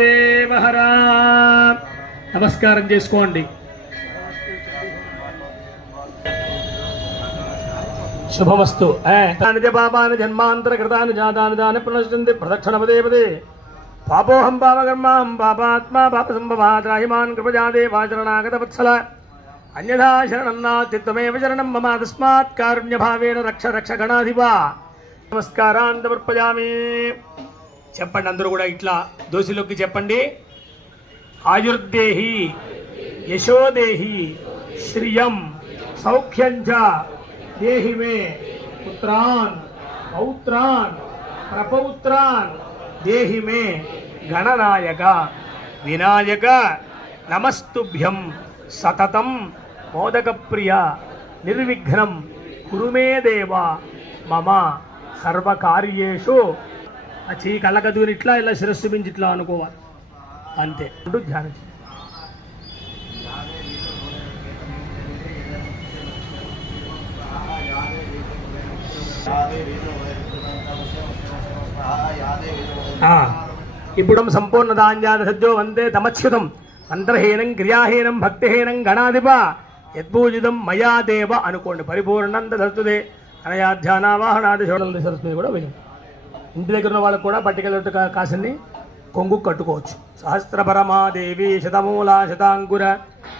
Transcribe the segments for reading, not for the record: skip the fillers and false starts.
దేవహరా నమస్కారం చేసుకోండి. శుభమస్తు. పాపాని జన్మాంతర కృతాని జాతాని దాని పునశ్చంతి ప్రదక్షిణ పదే పదే పాపోహం పాపకర్మాహం పాపాత్మా పాప సంభవాద్రాహిమాన్ కృపజాదే వాచరణాగత వత్సల అన్యథా శరణం నాత్యుత్తమేవ శరణం మమ తస్మాత్ కారుణ్యభావేన రక్ష రక్ష గణాధిపా. నమస్కారాన్ సమర్పయామి. చెప్పండి అందరూ కూడా ఇట్లా దోషిలోకి చెప్పండి. ఆయుర్దేహి యశోదేహి శ్రియం సౌఖ్యం చ దేహి మే పుత్రాన్ పౌత్రాన్ ప్రపౌత్రాన్ దేహి మే గణనాయక వినాయక నమస్తుభ్యం సతతం మోదక ప్రియ నిర్విఘ్నం కురు మే దేవ మమ సర్వకార్యేషు. ఆ చెయ్యి కళ్ళకదూని ఇట్లా ఇలా శిరస్సు మించి ఇట్లా అనుకోవాలి అంతే అంటూ ధ్యానం. ఇప్పుడు సంపూర్ణ ధాన్యాద సద్యో వందే తమచ్యుతం మంత్రహీనం క్రియాహీనం భక్తిహీనం గణాధిప యద్భూజితం మయా దేవ అనుకోండి. పరిపూర్ణంత దర్తుదే అనయాధ్యానావాహనాది షోడల సరస్వతి కూడా వేయండి. ఇంటి దగ్గర ఉన్న వాళ్ళకు కూడా పట్టికలతో కాసిని కొంగు కట్టుకోవచ్చు. సహస్రపరమాదేవి శతమూలా శతాంకుర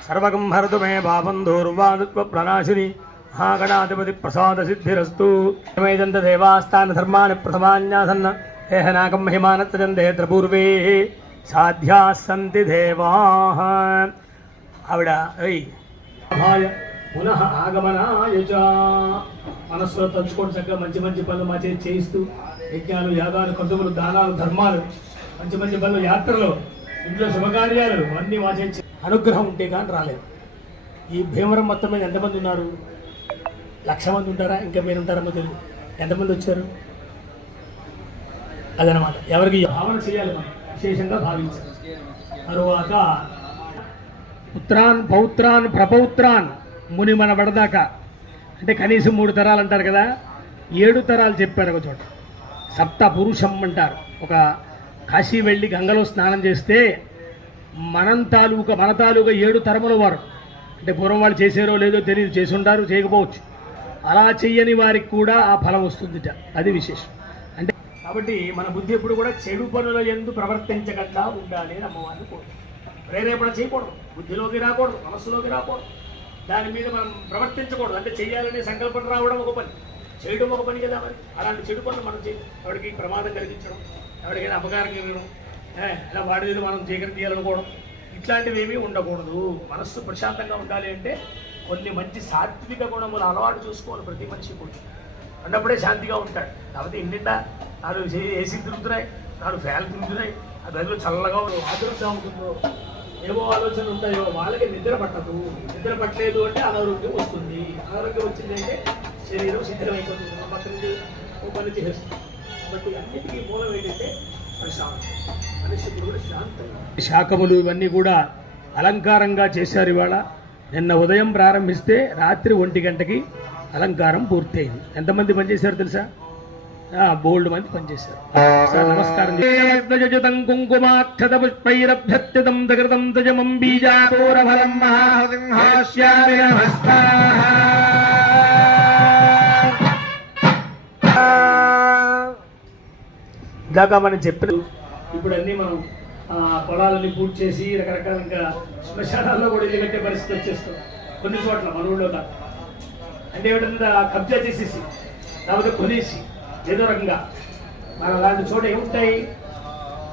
సర్వగం హరతు మే భావం దూర్వాదుత్వ ప్రణాశిని మహాగణాధిపతి ప్రసాద సిద్ధిరస్తు. మేదంత దేవాస్థాన ధర్మాన్ని ప్రథమాన్యాసన్న హేహనాకం మహిమానత్రజందేత్ర పూర్వే సాధ్యా సంతి దేవా. ఆవిడ పునః ఆగమనాయ చ మనస్సులో తలుచుకోండి. చక్కగా మంచి మంచి పనులు మా చేతి చేయిస్తూ యజ్ఞాలు యాగాలు కట్టుకులు దానాలు ధర్మాలు మంచి మంచి పనులు యాత్రలు ఇంట్లో శుభకార్యాలు అన్నీ మా చేతి అనుగ్రహం ఉంటే కానీ రాలేదు. ఈ భీమవరం మొత్తం మీద ఎంతమంది ఉన్నారు? 1,00,000 మంది ఉంటారా? ఇంకా మీరు ఉంటారమ్మో తెలియదు. ఎంతమంది వచ్చారు? అదనమాట. ఎవరికి భావన చేయాలి మనం విశేషంగా భావించాలి. తరువాత పుత్రాన్ పౌత్రాన్ ప్రపౌత్రాన్ ముని మన పడదాకా అంటే కనీసం 3 తరాలు అంటారు కదా, 7 తరాలు చెప్పారు ఒక చోట. సప్త పురుషం అంటారు. ఒక కాశీ వెళ్ళి గంగలో స్నానం చేస్తే మన తాలూకా 7 తరముల వారు అంటే పూర్వం వాళ్ళు చేసారో లేదో తెలియదు, చేసి ఉంటారు చేయకపోవచ్చు. అలా చెయ్యని వారికి కూడా ఆ ఫలం వస్తుందిట. అది విశేషం. అంటే కాబట్టి మన బుద్ధి ఎప్పుడు కూడా చెడు పనుల యందు ప్రవర్తించకుండా ఉండాలి అని అమ్మవారిని కోరుతుంది. ప్రేరేపణ చేయకూడదు, బుద్ధిలోకి రాకూడదు, మనస్సులోకి రాకూడదు, దాని మీద మనం ప్రవర్తించకూడదు. అంటే చెయ్యాలనే సంకల్పం రావడం ఒక పని, చేయడం ఒక పని కదా. మరి అలాంటి చెడు పనులు మనం ఎవరికి ప్రమాదం కలిగించడం, ఎవరికైనా అపకారం కలిగడం, ఇలా వాడి మీద మనం చీకటి తీయాలనుకోవడం, ఇట్లాంటివి ఏమీ ఉండకూడదు. మనస్సు ప్రశాంతంగా ఉండాలి అంటే కొన్ని మంచి సాత్విక గుణములు అలవాటు చూసుకోవాలి ప్రతి మనిషి కూడా. అన్నప్పుడే శాంతిగా ఉంటాడు. కాబట్టి ఇంటిండా 4 ఏసీ తిరుగుతున్నాయి, 4 ఫ్యాన్లు తిరుగుతున్నాయి, ఆ గదిలో చల్లగా ఆదుర్గా ఉంటుందో, ఏవో ఆలోచనలు ఉంటాయో, వాళ్ళకి నిద్ర పట్టదు. నిద్ర పట్టలేదు అంటే అనారోగ్యం వస్తుంది. అనారోగ్యం వచ్చిందంటే శరీరం శిథిలమైపోతుంది, పక్కన ఓ పని చేస్తుంది. కాబట్టి అన్నిటికీ మూలం ఏంటంటే ప్రశాంతం. మనిషి కూడా శాంతంగా. శాఖములు ఇవన్నీ కూడా అలంకారంగా చేశారు. ఇవాళ నిన్న ఉదయం ప్రారంభిస్తే రాత్రి 1 గంటకి అలంకారం పూర్తయింది. ఎంతమంది పనిచేశారు తెలుసా? బోల్డ్ మంది పనిచేశారు. నమస్కారం. కుంకుమాక్షత పుష్పైరభ్యత్యతం దగృతం తజమం బీజాపూరఫలం మహాసింహాస్యామి నమస్తాః. ఇందాక మనం చెప్పిన ఇప్పుడు అన్నీ మనం పొలాలన్నీ పూర్తి చేసి రకరకాల ఇంకా శ్మశానాల్లో కూడా ఇల్లు కట్టే పరిస్థితి వచ్చేస్తాం కొన్ని చోట్ల. మన ఊళ్ళో కాదు అంటే ఏమిటంటే కబ్జా చేసేసి లేకపోతే కొనేసి ఏదో రకంగా మన అలాంటి చోట ఏముంటాయి,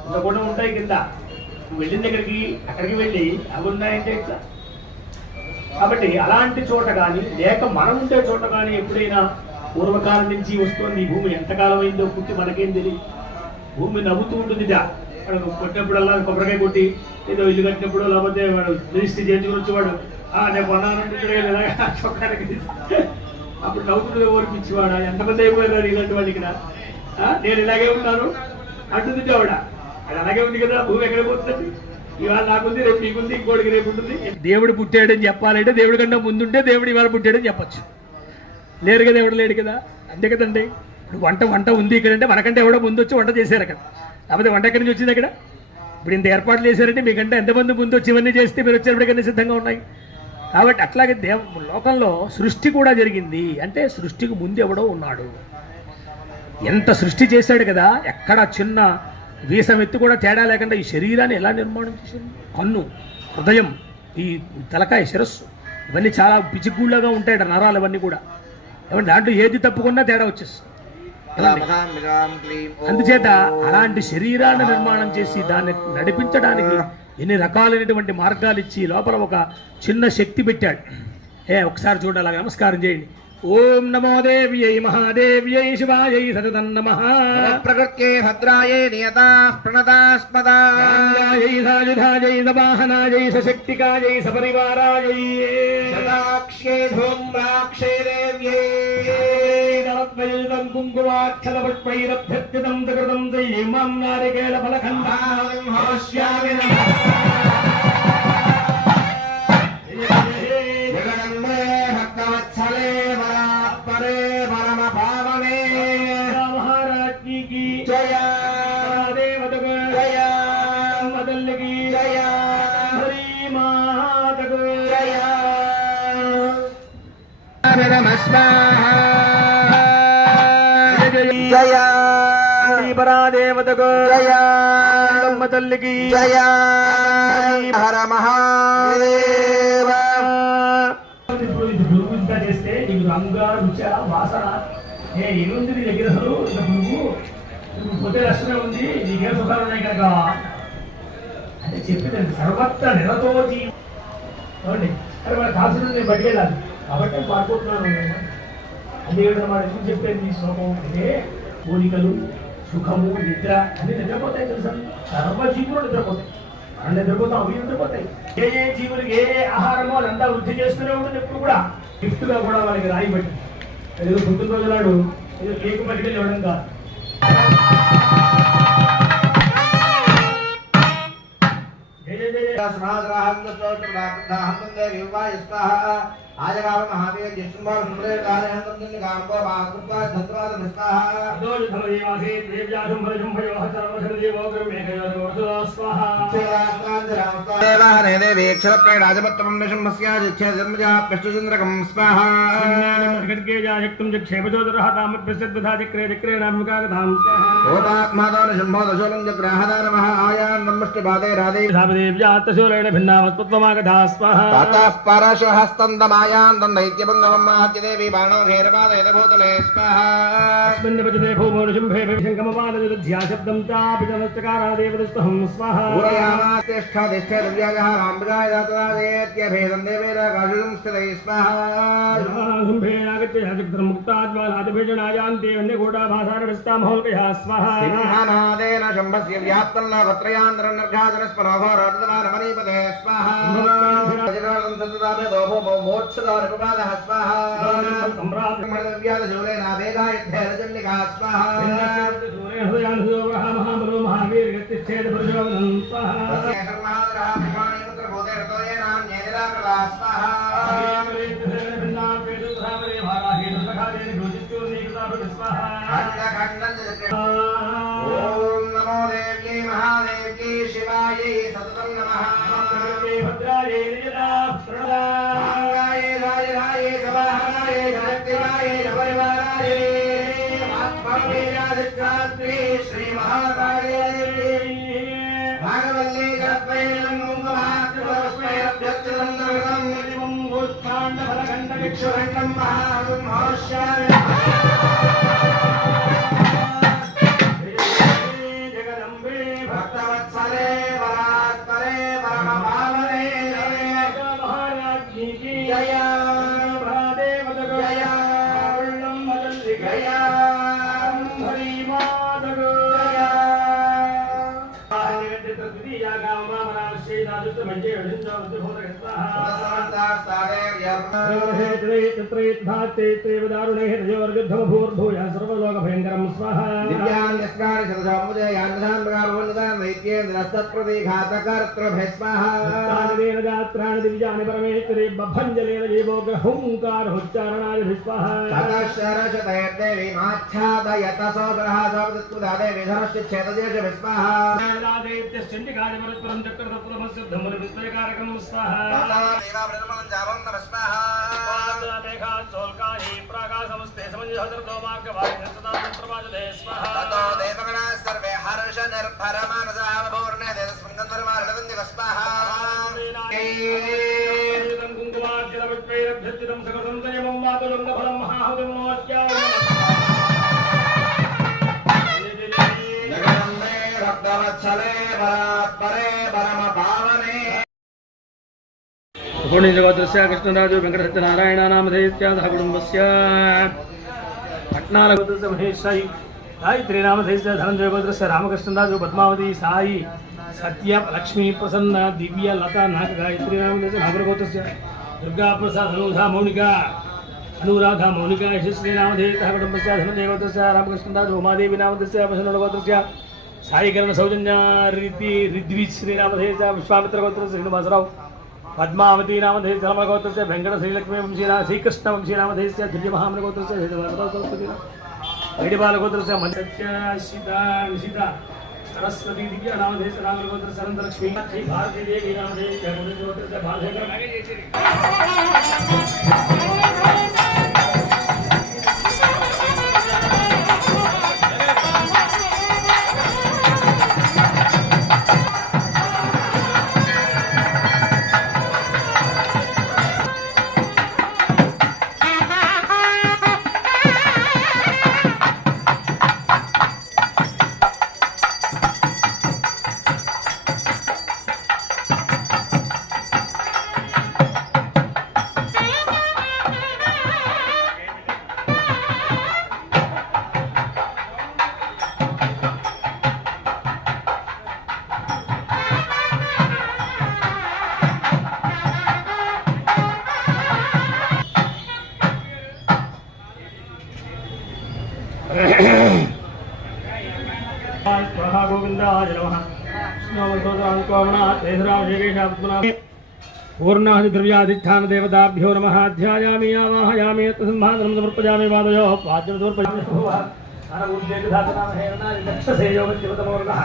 ఉండకుండా ఉంటాయి కింద. నువ్వు వెళ్ళిన దగ్గరికి అక్కడికి వెళ్ళి అవి ఉన్నాయంటే ఇట్లా. కాబట్టి అలాంటి చోట కానీ లేక మనం ఉండే చోట కానీ ఎప్పుడైనా పూర్వకాలం నుంచి వస్తుంది. ఈ భూమి ఎంతకాలం అయిందో పుట్టి మనకేం తెలియదు. భూమి నవ్వుతూ ఉంటుందిట. కొట్టినప్పుడల్లా కొబ్బరికాయ కొట్టి ఏదో ఇల్లు కట్టినప్పుడు లేకపోతే వాడు రిజిస్ట్రీ చేయించుకుని వచ్చేవాడు నేను కొన్నానంటే చొక్కానికి అప్పుడు నవ్వుతుండే ఓర్పించేవాడు. ఎంతమంది అయిపోయారు ఇలాంటి వాళ్ళు ఇక్కడ. నేను ఇలాగే ఉన్నాను అంటుంది ఆవిడ. అది అలాగే ఉంది కదా, భూమి ఎక్కడ పోతుంది. ఇవాళ నాకుంది, రేపు నీకుంది, ఇంకోటికి రేపు ఉంటుంది. దేవుడు పుట్టాడని చెప్పాలంటే దేవుడి కన్నా ముందుంటే దేవుడు ఇవాళ పుట్టాడని చెప్పచ్చు. లేరు కదా, ఎవడు లేడు కదా. అంతే కదండి. ఇప్పుడు వంట ఉంది ఇక్కడ అంటే మనకంటే ఎవడో ముందు వచ్చి వంట చేశారు అక్కడ. లేకపోతే వంట ఎక్కడి నుంచి వచ్చింది అక్కడ. ఇప్పుడు ఇంత ఏర్పాట్లు చేశారంటే మీకంటే ఎంతమంది ముందు వచ్చి ఇవన్నీ చేస్తే మీరు వచ్చేప్పటికన్నీ సిద్ధంగా ఉన్నాయి. కాబట్టి అట్లాగే లోకంలో సృష్టి కూడా జరిగింది. అంటే సృష్టికి ముందు ఎవడో ఉన్నాడు. ఎంత సృష్టి చేశాడు కదా, ఎక్కడ చిన్న వీసం ఎత్తి కూడా తేడా లేకుండా ఈ శరీరాన్ని ఎలా నిర్మాణం చేశాడు. కన్ను, హృదయం, ఈ తలకాయ, శిరస్సు ఇవన్నీ చాలా పిచ్చిగూళ్ళగా ఉంటాయి నరాలు ఇవన్నీ కూడా. ఏమంటే దాంట్లో ఏది తప్పుకున్నా తేడా వచ్చేస్తుంది. అందుచేత అలాంటి శరీరాన్ని నిర్మాణం చేసి దాన్ని నడిపించడానికి ఎన్ని రకాలైనటువంటి మార్గాలు ఇచ్చి లోపల ఒక చిన్న శక్తి పెట్టాడు. ఒకసారి చూడాలి, అలాగే నమస్కారం చేయండి. ఓం నమో దేవ్యై మహాదేవ్యై శివాయై సతతం నమః. ప్రకృత్యై భద్రాయై నియతాః ప్రణతాస్మదాయై సాయుధాయై సవాహనాయై సశక్తికాయై సపరివారాయై శతాక్ష్యై ధూమ్రాక్షై దేవ్యై నరద్వయుతం కుంకుమాక్షరపుష్పైరభ్యర్చితం సకృతం దైమాం నారికేళ ఫలఖండాం హాస్యామి భక్తవత్సలే పరే పరమ పావనే మహారాజ్ కి జయ దేవతకు జయ మదల్లకి జయ హరి మాతకు జయ జయ పరాదేవతకు జయ తల్లికి జయ హర మహాదేవ. చేస్తే నీకు రంగ రుచ వాసన ఏముంది నీ దగ్గర అసలు ఇంత పురుగు పొద్దు లక్షణం ఉంది, నీకేం సుఖాలు ఉన్నాయి కనుక అంటే చెప్పిందండి. సర్వత్ర నిరతో జీవండి అరే మన కాల్సిన నేను బయటకెళ్ళాలి కాబట్టి పాడుకుంటున్నాను. అందుకే మన ఎందుకు చెప్పేది నీ శ్లోకం అంటే కోరికలు, సుఖము, నిద్ర అన్ని నిద్రపోతాయి తెలుసా. సర్వజీవులు నిద్రపోతాయి. మనం నిద్రపోతాం, అవి నిద్రపోతాయి. ఏ ఏ జీవులకి ఏ ఆహారమో అదంతా వృద్ధి చేస్తూనే ఉంటుంది. ఎప్పుడు కూడా గిఫ్ట్గా కూడా వాళ్ళకి రాయి పెట్టి ఏదో పుట్టినరోజు నాడు ఏదో కేక్ పట్టుకెళ్ళి ఇవ్వడం కాదు. ఆజగావ మహావీర జిష్ణుమార్ సుందరే కాలహంతం నిగాంబో బాగుపా ధత్వాద నిస్వాహ అదోజ దేవాసే దేవ్యాధం భజం భయోః సర్వశర దేవోగ్రం ఏకయోగ స్వాహా దేవాహనే దేవేక్షర ప్రేడాజపత్తమం నిశంభస్యా జిచ్ఛే జన్మజా పిష్టచంద్రకం స్వాహా ఖడ్గేజాయక్తం జక్షేపజోదరః తామద్భ్యస్యద్వధా చక్రే చక్రే నామ్కాగధాం స్వాహా ఓపాత్మాదో నిశంభో దశోలం చక్రాహదా నమః ఆయాన్ నమస్తే బాదే రాదే దేవ్యాత్తశూరేణ భిన్నావత్వమాగధా స్వాహా తతః పరశుహస్తందమాయాన్ దందైత్యబంధవం మహత్యదేవి బాణో ఘేరపాదయతభూతలే స్వాహా अस्मिन् भजते भूमो निशुम्भे शङ्कमपादयुध्या शब्दं तापितनश्चकारादेवदस्तहं स्वाहा पूरयामातिष्ठा दिव्याजः रामजाय दातरादेत्यभेदं देवेन काशुं स्थितै स्वाहा शुम्भे नागत्य जगद्रमुक्ताज्वालादिभेषणायान्ते वन्यघोटाभासारविस्तामहोल्कया स्वाहा सिंहनादेन शम्भस्य व्याप्तन्न वत्रयान्तरन्नर्घाजनस्परोघोरर्धमानमणिपते स्वाहा मोक्षदारिपपादः स्वाहा सम्राट्व्याजशूलेनावेगायुद्धेरचण्डिका स्वाहा महाबलो महावीरगतिष्ठेद पुरुषोवनं स्वाहा ओम नमो देव्यै महादेव्यै शिवायै सततं नमः भद्रायै निजदा मंगायै राजरायै सवाहनायै जगत्तिरायै परिवारायै आत्मवीर्यादित्रात्रे श्री महाकायै भागवल्ली जगत्वैनं कुङ्कुमात्मवस्मैरभ्यच्युतं नरकं नितिमं भूत्काण्डफलखण्डभिक्षुखण्डं महामहोष्यामि भक्तवत्सले परात्परे परम भावने जय जय जय हरि सर्वलोकभयङ्करं स्वाहा गात्राणि दिव्यानि परमेश्वरे बभञ्जलेन देवोग्रहुङ्कारोच्चारणाय स्वाहा जगोत्रस्य कृष्णराजो वेंकटसत्यनारायणानामधेयत्यादः कुटुम्बस्य पट्नालगोत्रस्य महेश साई गायत्री नामधेयस्य धनंजय गोत्रस्य रामकृष्णराजो पद्मावती साई सत्य लक्ष्मी प्रसन्न दिव्य लता नाग गायत्री नामधेयस्य नागरगोत्रस्य दुर्गा प्रसाद अनुराधा मौनिका यशस्वी नामधेयतः कुटुम्बस्य धनंजय गोत्रस्य रामकृष्णराजो उमादेवी नामधेयस्य वसुनगोत्रस्य साईकरण सौजन्य ऋद्वी श्रीनामधेयस्य विश्वामित्र गोत्रस्य श्रीनिवासराव पद्मावती नामधेय जलमगोत्रस्य वेंकट श्रीलक्ष्मी वंशीना श्रीकृष्ण वंशी नामधेयस्य दिव्यमहामृगोत्रस्य वैडिबालगोत्रस्य सीता सरस्वती दिव्य नामधेयस्य नामगोत्रस्य अनंतलक्ष्मी श्री भारती देवी नामधेयस्य गोत्रस्य बालशेखर पूर्णाधिद्रव्याधिष्ठान देवताभ्यो नमः ध्यायामि आवाहयामि तस्मादं समर्पयामि वादयो पाद्यं समर्पयामि दक्षसेयोगतिवतमोर्गः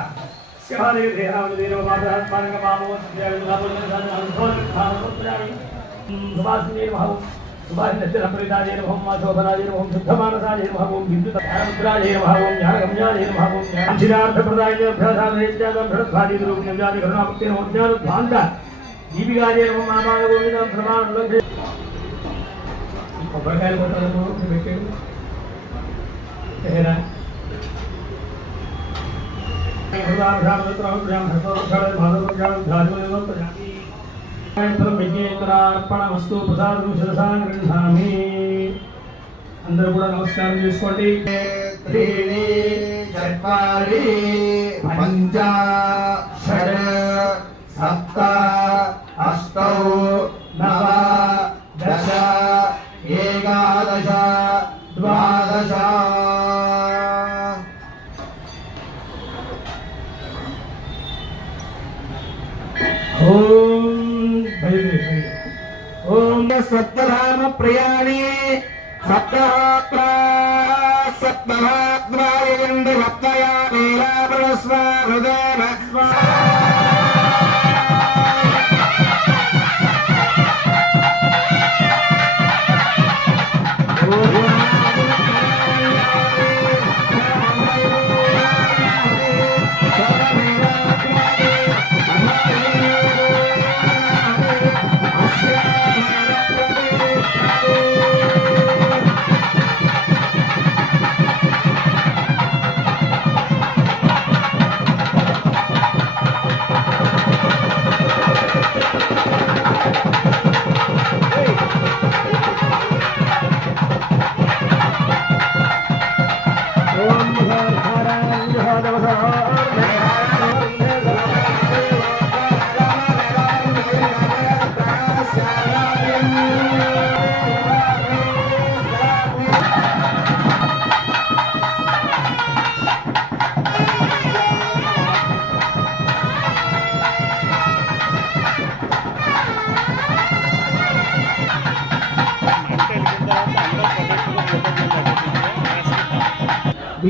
सुभाषितस्य नम्रिताय नमः माधवनाय नमः शुद्धमानसाय नमः ओं विद्युतमुद्राय नमः ओं ज्ञानगम्याय नमः ओं ज्ञानचिदार्थप्रदाय अभ्यासानैत्यागं भरद्वादिरूपज्ञानि करुणामुक्ते नमो ज्ञानध्वान्त दीपिकाय नमः मामाय गोविन्दं प्रमाणलभ्ये కొబ్బరికాయలు కొట్టాలను పెట్టాడు ఏనా విజ్ఞేతరార్పణమస్తు ప్రసాదం శిరసా గృహామి. అందరూ కూడా నమస్కారం చేసుకోండి. చత్వారి పంచ షడ్ సప్త అష్టౌ నవ దశ ఏకాదశ ద్వాదశ. ఓం సప్తధామ ప్రియాణి సప్తహాత్ర సప్తహాత్మాయండి భక్తయా నీలాభస్వ హృదయభస్వ.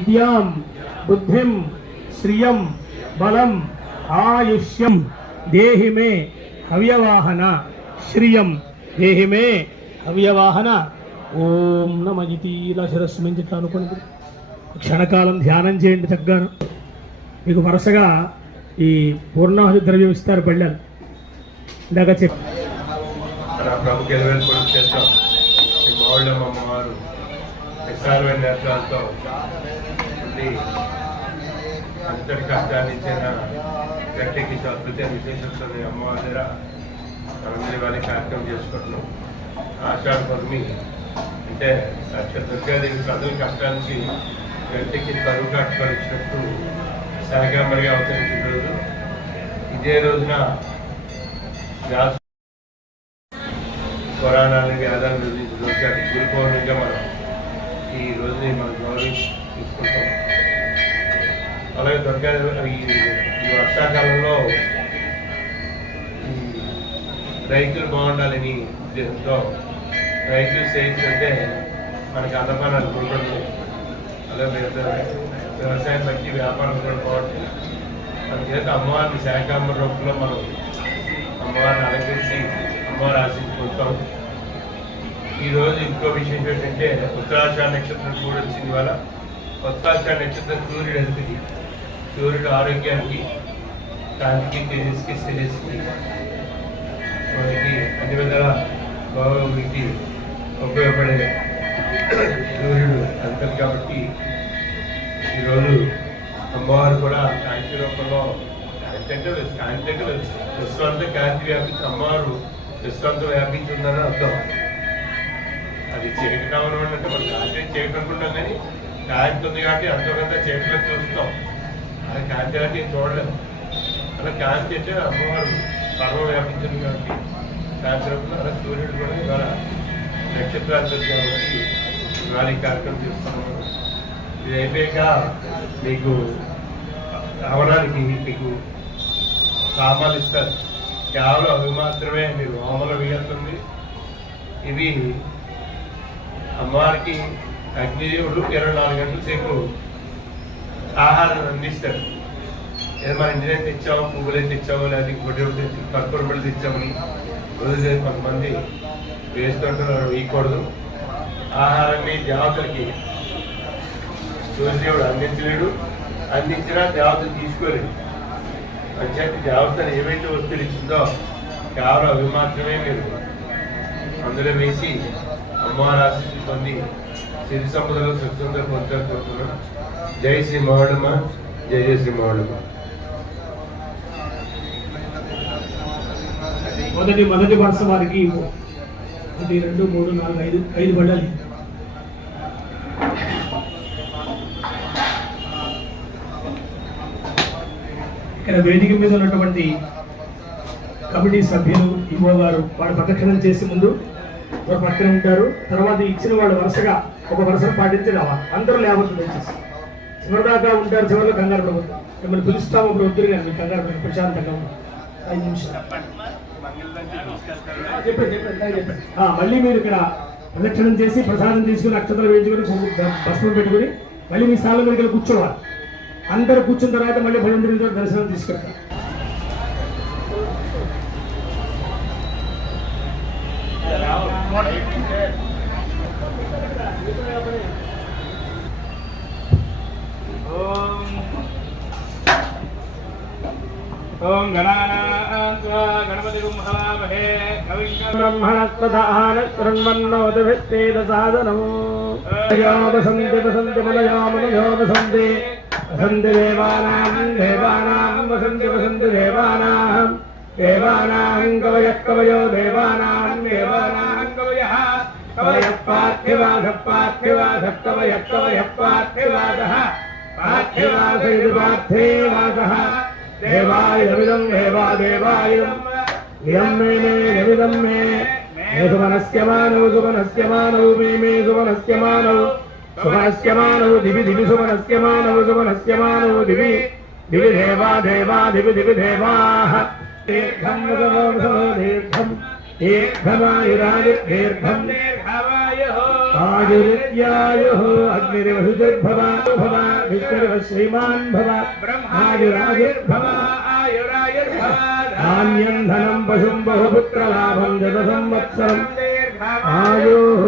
విద్యాం బుద్ధిం శ్రియం బలం ఆయుష్యం దేహి మే హవ్యవాహన శ్రియం దేహి మే హవ్యవాహన. ఓం నమ ఇతి ఇలా శిరస్సు మించి ఇట్లా అనుకోండి. క్షణకాలం ధ్యానం చేయండి చక్కగాను. మీకు వరుసగా ఈ పూర్ణాహుతి ద్రవ్యం ఇస్తారు పళ్ళాలు ఇందాక చెప్పి. మన ప్రముఖ ఎలివేల్ పురుషేత్రం శ్రీ మౌళ్ళమ్మ అమ్మవారు విశాలమైన నేత్రాలతో ఉండి అంతటి కష్టాన్ని ఇచ్చిన గట్టికి అద్భుత విశేషిస్తున్న అమ్మవారి దగ్గర మనందరి వారి కార్యక్రమం చేసుకుంటున్నాం. ఆషాఢ పౌర్ణమి అంటే సాక్షాత్ దుర్గాదేవి ప్రజల కష్టాల నుంచి గట్టికి బరువు కట్టుకొచ్చినట్టు శాకాంబరిగా అవతరించిన రోజు. ఇదే రోజున పురాణాలు వేదాలు నిర్మించిన రోజు గురు పౌర్ణమిగా మనం ఈ రోజుని మనం గౌరవించి తీసుకుంటాం. అలాగే దుర్గా ఈ వర్షాకాలంలో ఈ రైతులు బాగుండాలని ఉద్దేశంతో రైతులు చేయించుకుంటే మనకి అందపని అనుకుంటుంది. అలాగే వ్యవసాయం బట్టి వ్యాపారం కూడా బాగుంటుంది. మన చేత అమ్మవారిని శాకాంబర రూపంలో మనం అమ్మవారిని అలంకరించి అమ్మవారి ఆశించుకుంటాం. ఈరోజు ఇంకో విషయం ఏంటంటే ఉత్తరాషాఢ నక్షత్రం కూడా వచ్చింది. వల్ల ఉత్తరాషాఢ నక్షత్రం సూర్యుడు అధిపతి. సూర్యుడు ఆరోగ్యానికి, కాంతికి, తేజస్కి, శ్రేయస్కి మనకి అన్ని విధాల బాగోగులకి ఉపయోగపడే సూర్యుడు అధిపతి. కాబట్టి ఈరోజు అమ్మవారు కూడా కాంతి రూపంలో కాంతి అంటే విశ్వంతో కాంతి వ్యాపించి అమ్మవారు విశ్వంతో వ్యాపించి ఉందని అర్థం. అది చీకటి కావడం అంటే మనం కాంతి చీకటి అనుకుంటాం, కానీ కాంతి ఉంది కాబట్టి అంతకంతా చీకటిలో చూస్తాం. అది కాంతి అంటే చూడలేము. అలా కాంతి అంటే అమ్మవారు సర్వం వ్యాపించింది కాబట్టి కాంతి రూపంలో. అలా సూర్యుడు కూడా ఇవాళ నక్షత్రాలు కాబట్టి ఇవాళ ఈ కార్యక్రమం చేస్తున్నాము. ఇది అయిపోయాక మీకు రావడానికి మీకు సామాన్లు ఇస్తారు. కేవలం అవి మాత్రమే మీరు హోమలో వేయాల్సింది. ఇవి అమ్మవారికి అగ్నిదేవుడు 24 గంటల సేపు ఆహారాన్ని అందిస్తాడు. ఏదో మన ఇంటినే తెచ్చాము, పువ్వులే తెచ్చాము, లేదా ఇంకోటి తెచ్చి కర్పూరం బిళ్ళ తెచ్చామని రోజు కొంతమంది వేస్తుంటున్నారు. వేయకూడదు. ఆహారాన్ని దేవతలకి సూర్యదేవుడు అందించలేడు. అందించినా దేవతలు తీసుకోలేడు. పంచాయతీ దేవతలు ఏవైతే వస్తువులు ఇచ్చిందో కేవలం అవి మాత్రమే మీరు అందులో వేసి అమ్మవారి ఆశీస్సులు పొంది సిరి సంపదలు సుఖందరూ పొందుతారు కోరుతున్నాం. జై శ్రీ మౌళ్ళమ్మ, జై జయ శ్రీ మౌళ్ళమ్మ. మొదటి వరుస వారికి 1 2 3 4 5 బండాలి. ఇక్కడ వేదిక మీద ఉన్నటువంటి కమిటీ సభ్యులు, ఈవో గారు వాడు ప్రదక్షిణం చేసి ముందు ఒక పక్కన ఉంటారు. తర్వాత ఇచ్చిన వాళ్ళు వరుసగా ఒక వరుసను పాటించి రావాలి. అందరూ లేవద్దు దయచేసి. చివరిదాకా ఉంటారు. చివరిలో కంగారు పడవద్దు. మిమ్మల్ని పిలుస్తాము ఇప్పుడు వద్దురు కానీ మీకు కంగారు పడి ప్రశాంతంగా ఉంటాం. 5 నిమిషాలు చెప్పండి. మళ్ళీ మీరు ఇక్కడ ప్రదక్షిణం చేసి ప్రసాదం తీసుకుని నక్షత్రాలు వేయించుకొని భస్మం పెట్టుకుని మళ్ళీ మీ స్థానంలో మీరు కూర్చోవాలి. అందరూ కూర్చున్న తర్వాత మళ్ళీ భజంత్రులతో దర్శనం తీసుకెళ్తారు. ఓం గణపతి బ్రహ్మణస్పదానృన్మన్నోదభిత్తేదసాదనము వసంతి వసంతి మనయో మనయో వసంతి వసంతి దేవానాం దేవానాం వసంతి వసంతి దేవానాం దేవానాం కవయః కవయో దేవానాం దేవానాం కవయః కవయః పార్థివాసః పార్థివాసః కవయః కవయః పార్థివాసః పార్థివాస ఇది పార్థివాసః దేవాయమిదం దేవాదేవాయం ఇయం మే యమిదం మే సుమనస్యమానౌ సుమనస్యమానౌ మే సుమనస్యమానౌ సుమనస్యమానౌ దివి దివి సుమనస్యమానౌ సుమనస్యమానౌ దివి దివి దేవా దేవా దివి దివి దేవాః దీర్ఘం దీర్ఘం దీర్ఘమాయురాది దీర్ఘం దీర్ఘమాయుః आयुर्यायुः अग्निर्वसुतिर्भव भव विष्णुर्भव श्रीमान् भव ब्रह्मायुरायुर्भव आयुरायुर्भव धान्यं धनं पशुं बहुपुत्रलाभं जतसंवत्सरम् आयुः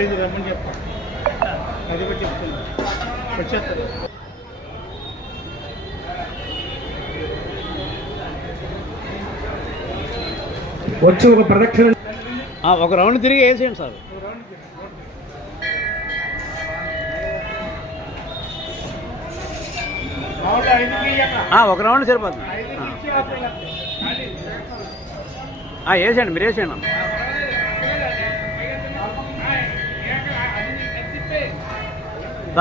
ఐదు రమ్మని చెప్పా అది కూడా చెప్తున్నా వచ్చేస్తారు. వచ్చి ఒక ప్రదక్షిణ ఒక రౌండ్ తిరిగి వేసేయండి సార్. ఒక రౌండ్ సరిపోతుంది. వేసేయండి, మీరు వేసేయండి అమ్మ.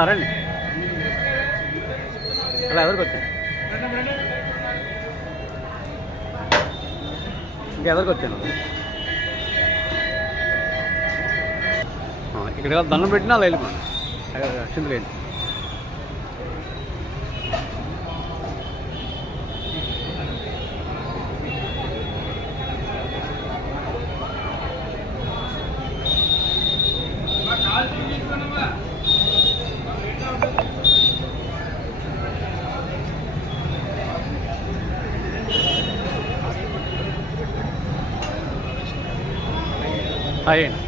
రండి అలా ఎవరికి వచ్చాను, ఇంకెవరికి వచ్చాను. ఇక్కడ దండం పెట్టినా అలా వెళ్ళిపోండి. చింతలు ఏంటి అయ్యండి.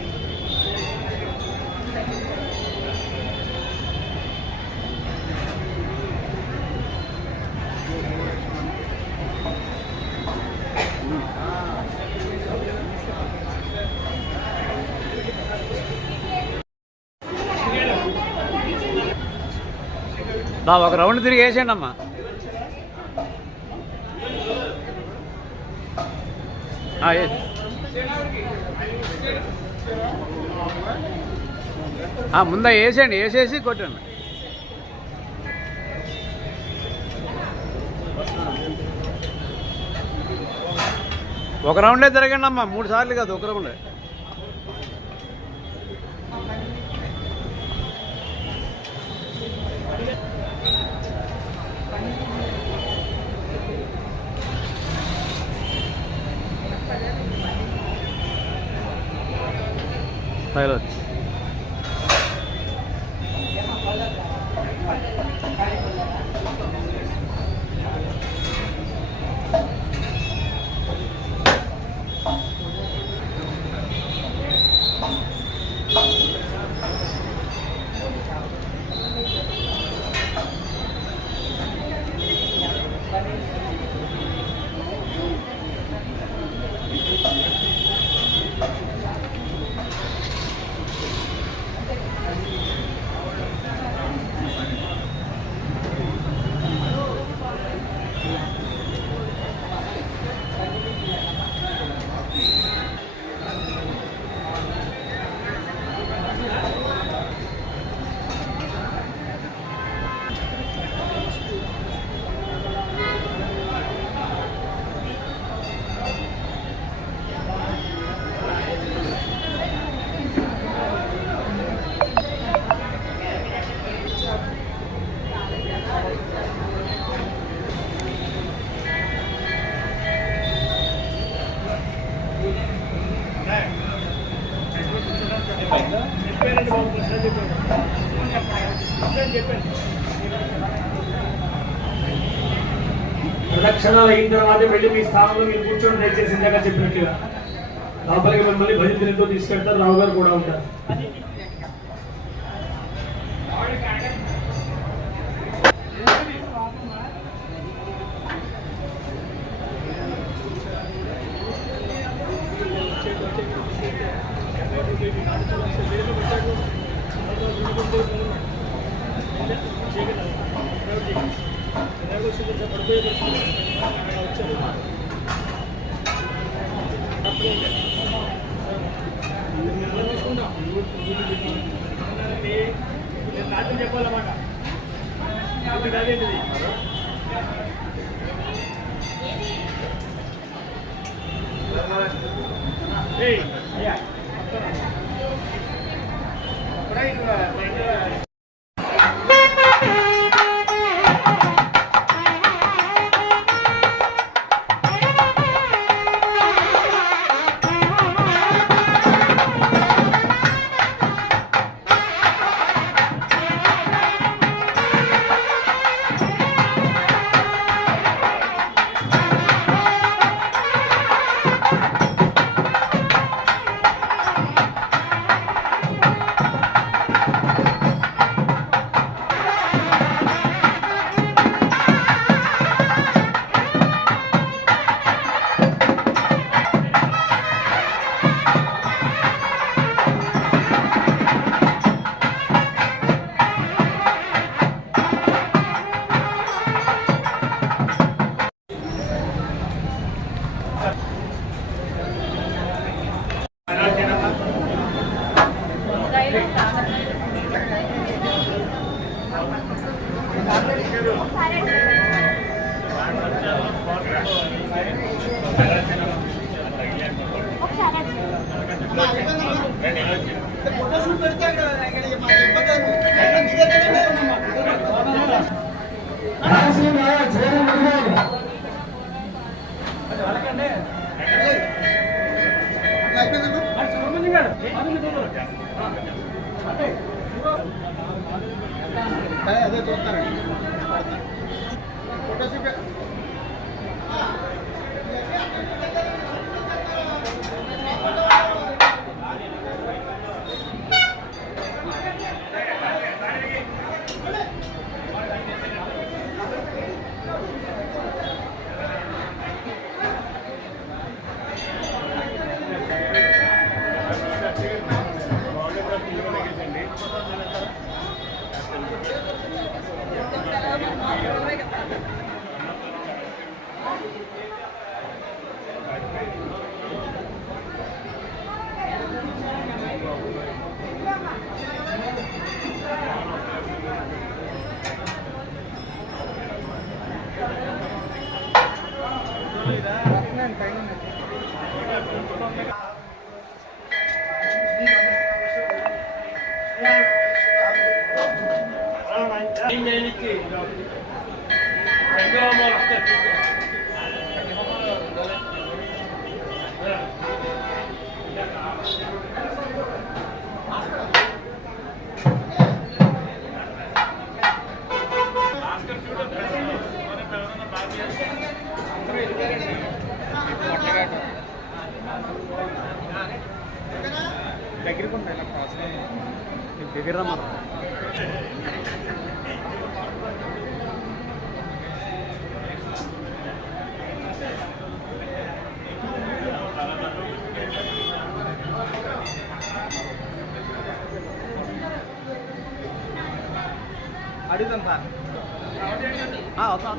ఒక రౌండ్ తిరిగి వేసేయండి అమ్మా. ముందా వేసేయండి, వేసేసి కొట్టండి. ఒక రౌండే తిరగండి అమ్మా, 3 సార్లు కాదు, ఒక రౌండే. పైలట్ ప్రదక్షిణాలు అయిన తర్వాత వెళ్ళి మీ స్థానంలో మీరు కూర్చొని దయచేసి ఇందాక చెప్పినట్లుగా లోపలికి మిమ్మల్ని భజంత్రితో తీసుకెళ్తారు. రావు గారు కూడా ఉంటారు. పడిపోయి చెప్పాలన్నమాట అదేంటిది అయ్యా అదే చూస్తానండి దగ్గరికి ఉంటాయి దగ్గర రమ్మను అడుగుతాం సార్ వస్తా